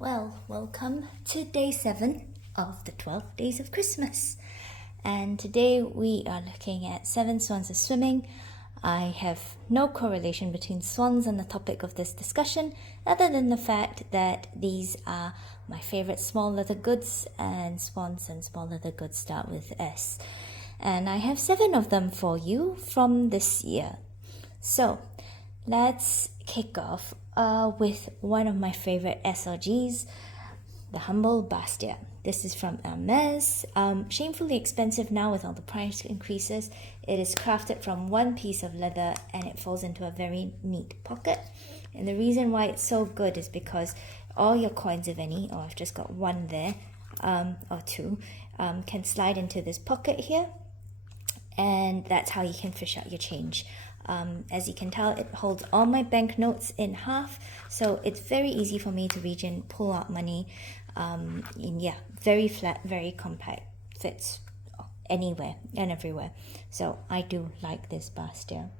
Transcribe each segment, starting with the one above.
Well, welcome to day 7 of the 12 days of Christmas. And today we are looking at 7 swans of swimming. I have no correlation between swans and the topic of this discussion, other than the fact that these are my favorite small leather goods, and swans and small leather goods start with S. And I have 7 of them for you from this year. So let's kick off with one of my favorite SLGs, the Humble Bastia. This is from Hermes. Shamefully expensive now with all the price increases. It is crafted from one piece of leather and it falls into a very neat pocket. And the reason why it's so good is because all your coins, if any, or I've just got one there, or two, can slide into this pocket here. And that's how you can fish out your change. As you can tell, it holds all my banknotes in half, so it's very easy for me to reach in, pull out money. Very flat, very compact, fits anywhere and everywhere. So I do like this Bastia.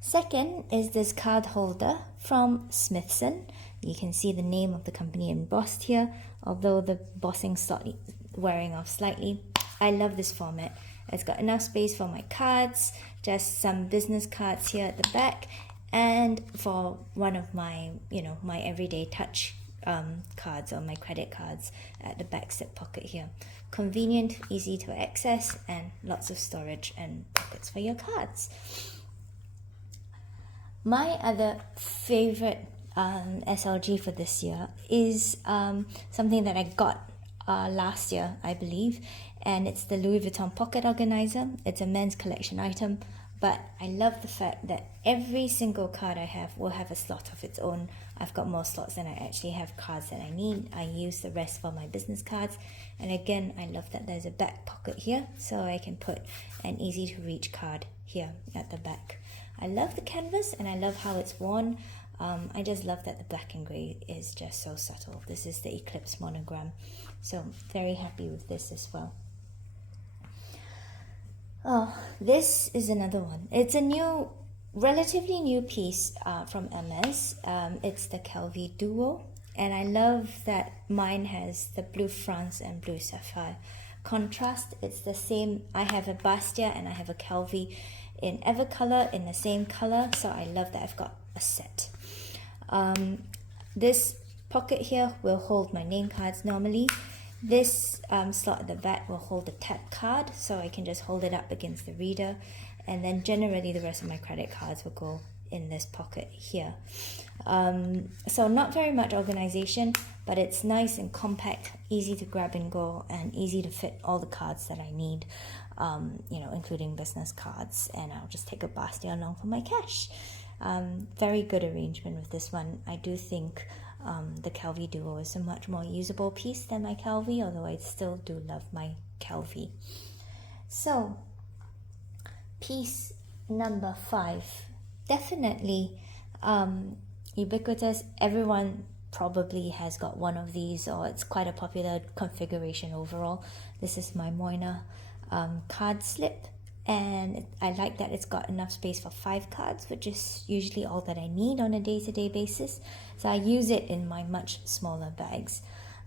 Second is this card holder from Smithson. You can see the name of the company embossed here, although the embossing started wearing off slightly. I love this format. It's got enough space for my cards, just some business cards here at the back, and for one of my, my everyday touch cards or my credit cards at the back zip pocket here. Convenient, easy to access, and lots of storage and pockets for your cards. My other favorite SLG for this year is something that I got last year, I believe, and it's the Louis Vuitton pocket organizer. It's a men's collection item, but I love the fact that every single card I have will have a slot of its own. I've got more slots than I actually have cards that I need. I use the rest for my business cards, and again, I love that there's a back pocket here, so I can put an easy to reach card here at the back. I love the canvas and I love how it's worn. I just love that the black and grey is just so subtle. This is the Eclipse monogram, so very happy with this as well. Oh, this is another one. It's a relatively new piece from Hermes. It's the Calvi Duo, and I love that mine has the blue France and blue sapphire contrast. It's the same. I have a Bastia and I have a Calvi in Evercolor in the same color, so I love that I've got a set. This pocket here will hold my name cards normally. This slot at the back will hold the tap card, so I can just hold it up against the reader, and then generally the rest of my credit cards will go in this pocket here. So not very much organization, but it's nice and compact, easy to grab and go, and easy to fit all the cards that I need, including business cards, and I'll just take a Bastia along for my cash. Very good arrangement with this one. I do think the Calvi Duo is a much more usable piece than my Calvi, although I still do love my Calvi. So, piece number 5, definitely ubiquitous. Everyone probably has got one of these, or it's quite a popular configuration overall. This is my Moina card slip, and I like that it's got enough space for 5 cards, which is usually all that I need on a day-to-day basis. So I use it in my much smaller bags.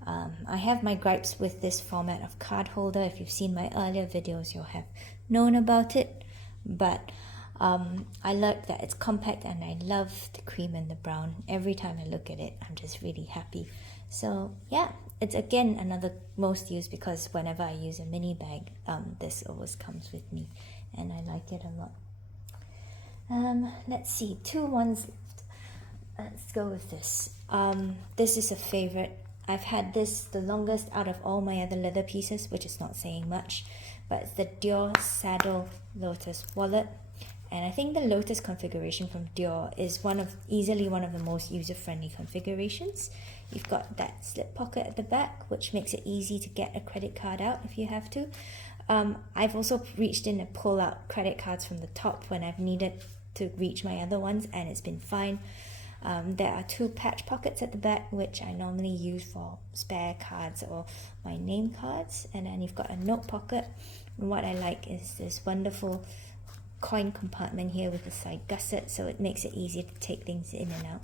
I have my gripes with this format of card holder. If you've seen my earlier videos, you'll have known about it. But I like that it's compact, and I love the cream and the brown. Every time I look at it, I'm just really happy. So yeah, it's again another most used, because whenever I use a mini bag, this always comes with me, and I like it a lot. Let's see, 2 ones left. Let's go with this. This is a favorite. I've had this the longest out of all my other leather pieces, which is not saying much, but it's the Dior Saddle Lotus wallet. And I think the Lotus configuration from Dior is easily one of the most user-friendly configurations. You've got that slip pocket at the back, which makes it easy to get a credit card out if you have to. I've also reached in and pull out credit cards from the top when I've needed to reach my other ones, and it's been fine. There are 2 patch pockets at the back, which I normally use for spare cards or my name cards. And then you've got a note pocket. And what I like is this wonderful coin compartment here with a side gusset, so it makes it easier to take things in and out.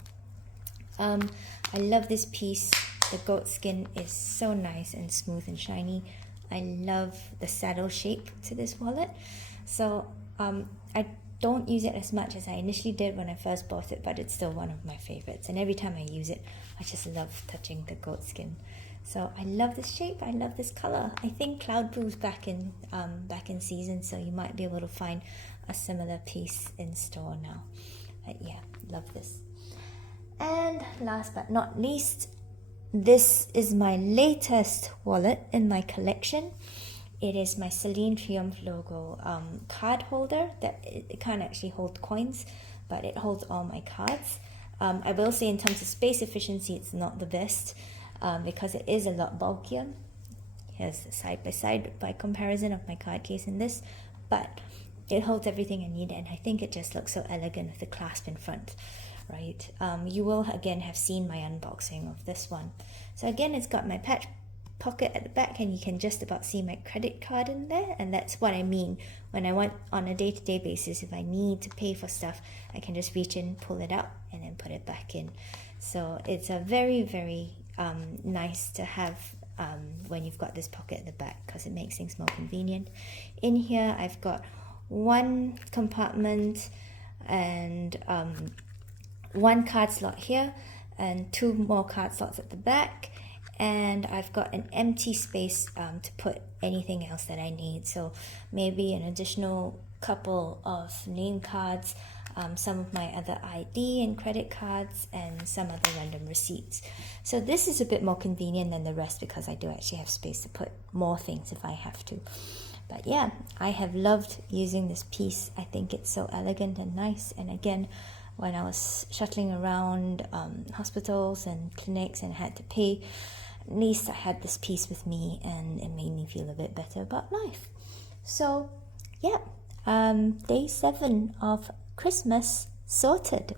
I love this piece The goat skin is so nice and smooth and shiny. I love the saddle shape to this wallet. So I don't use it as much as I initially did when I first bought it, but it's still one of my favorites. And every time I use it, I just love touching the goat skin. So I love this shape. I love this color. I think Cloud Blue's back in season, so you might be able to find a similar piece in store now. But yeah, love this. And last but not least, this is my latest wallet in my collection. It is my Celine Triumph logo card holder. That it can't actually hold coins, but it holds all my cards. I will say in terms of space efficiency, it's not the best because it is a lot bulkier. Here's the side by comparison of my card case in this, but it holds everything I need, and I think it just looks so elegant with the clasp in front, right? You will again have seen my unboxing of this one. So again, it's got my patch pocket at the back, and you can just about see my credit card in there, and that's what I mean when I want on a day-to-day basis, if I need to pay for stuff, I can just reach in, pull it out, and then put it back in. So it's a very, very nice to have when you've got this pocket at the back, because it makes things more convenient. In here I've got one compartment and one card slot here and two more card slots at the back, and I've got an empty space to put anything else that I need. So maybe an additional couple of name cards, some of my other ID and credit cards, and some other random receipts. So this is a bit more convenient than the rest because I do actually have space to put more things if I have to. But yeah, I have loved using this piece. I think it's so elegant and nice. And again, when I was shuttling around hospitals and clinics and had to pay, at least I had this piece with me, and it made me feel a bit better about life. So yeah, day 7 of Christmas sorted.